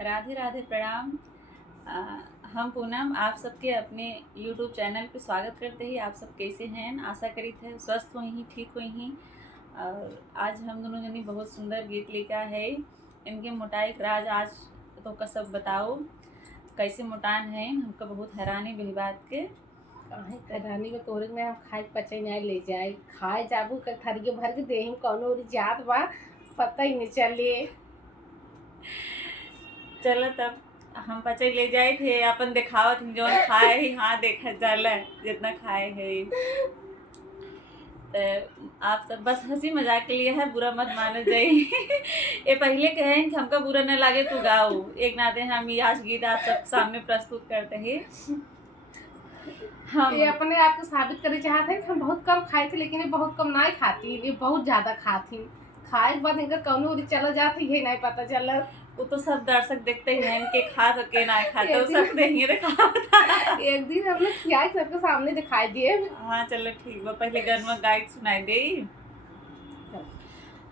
राधे राधे प्रणाम। हम पूनम आप सबके अपने YouTube चैनल पे स्वागत करते ही। आप सब कैसे हैं? आशा करी थे स्वस्थ हुई ही, ठीक हुई ही। और आज हम दोनों जनी बहुत सुंदर गीत लेकर है। इनके मोटाई का राज आज तो का सब बताओ कैसे मोटान है। हमको बहुत हैरानी बही बात के। रानी में तोरे में हम खाए पचे नहीं ले जाए खाए जाबू का थरिये भर के देही कौनो जात बा पता ही नहीं चले। चलो तब हम पचे ले जाए थे अपन दिखावत जो खाए ही। हाँ देखा जाला जितना खाए है। तो आप सब बस हंसी मजाक के लिए है, बुरा मत माने जाए। ये पहले कहें कि हमका बुरा न लगे तो गाओ। एक नाते हम ये आज गीत आप सब सामने प्रस्तुत करते हैं। ये अपने आप को साबित करना चाहते हैं कि हम बहुत कम खाए थे, लेकिन ये बहुत कम नहीं खाती, ये बहुत ज्यादा खाती। खाए के बाद इनका कौनो चला जाती है नहीं पता चला। वो तो सब दर्शक देखते हैं इनके खा तो के ना खा तो सकते हैं देखा। एक दिन हम लोग खिया सबके सामने दिखाई दिए। हाँ चलो ठीक है, पहले गरमा गाइड सुनाई दे।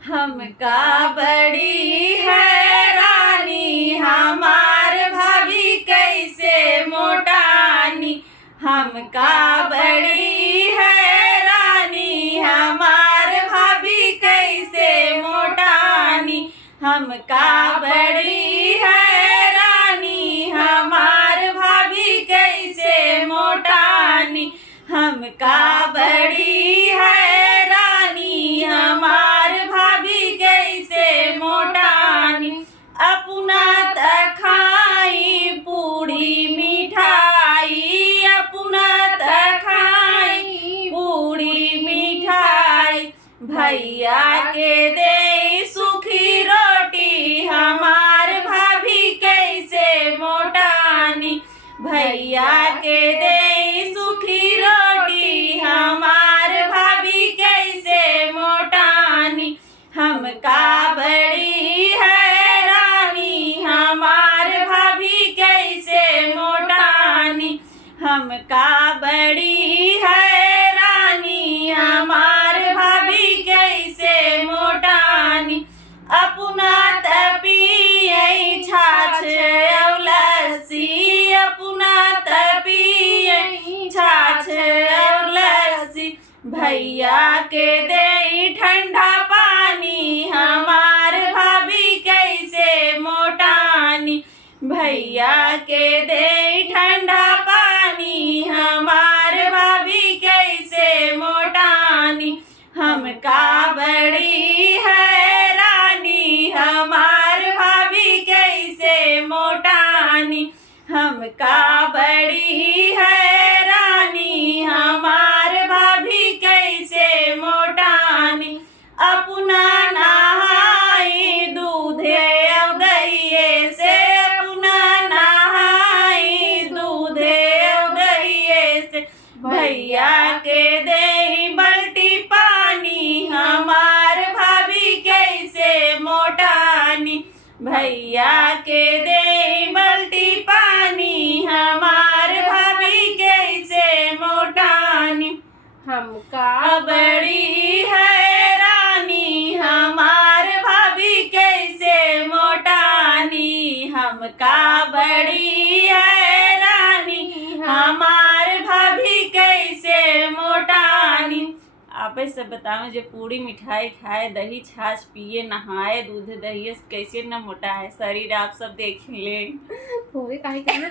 हमका बड़ी हैरानी हमार भाभी कैसे मोटानी। हमका बड़ी हैरानी हमार भाभी कैसे मोटानी। हमका बड़ी हैरानी हमार भाभी कैसे मोटानी। हमका बड़ी हैरानी हमार भाभी कैसे मोटानी। अपना तखाई पूड़ी मिठाई, अपना तखाई पूड़ी मिठाई। भैया के दे सूखी रोटी हमार भाभी कैसे मोटानी। भैया के दे सूखी रोटी हमार भाभी कैसे मोटानी। हमका बड़ी हैरानी हमार भाभी कैसे मोटानी। हमका बड़ी हैरानी हमार भाभी कैसे मोटानी। अपना तपिए छाछ और लस्सी, अपना तपिए छाछ और लस्सी। भैया के दे ठंडा पानी हमार भाभी कैसे मोटानी। भैया के दे ठंडा पानी हमार भाभी कैसे मोटानी। हमका बड़ी हैरानी हमार भाभी कैसे मोटानी। हमका बड़ी हैरानी हमार भाभी कैसे मोटानी। अपना नहाई दूधे और दहिए से, अपना नहाई दूधे और दहिए से। भैया के दे बल्टी पानी हमार भाभी कैसे मोटानी। भैया के दे बल्टी पानी हमार भाभी कैसे मोटानी। हमका बड़ी हैरानी हमार भाभी कैसे मोटानी। हमका बड़ी हैरानी हमार भाभी कैसे मोटानी। आप ऐसे बताओ जो पूरी मिठाई खाए, दही छाछ पिए, नहाए दूध दही कैसे न मोटा है शरीर। आप सब देख ले। थोड़े काहे करना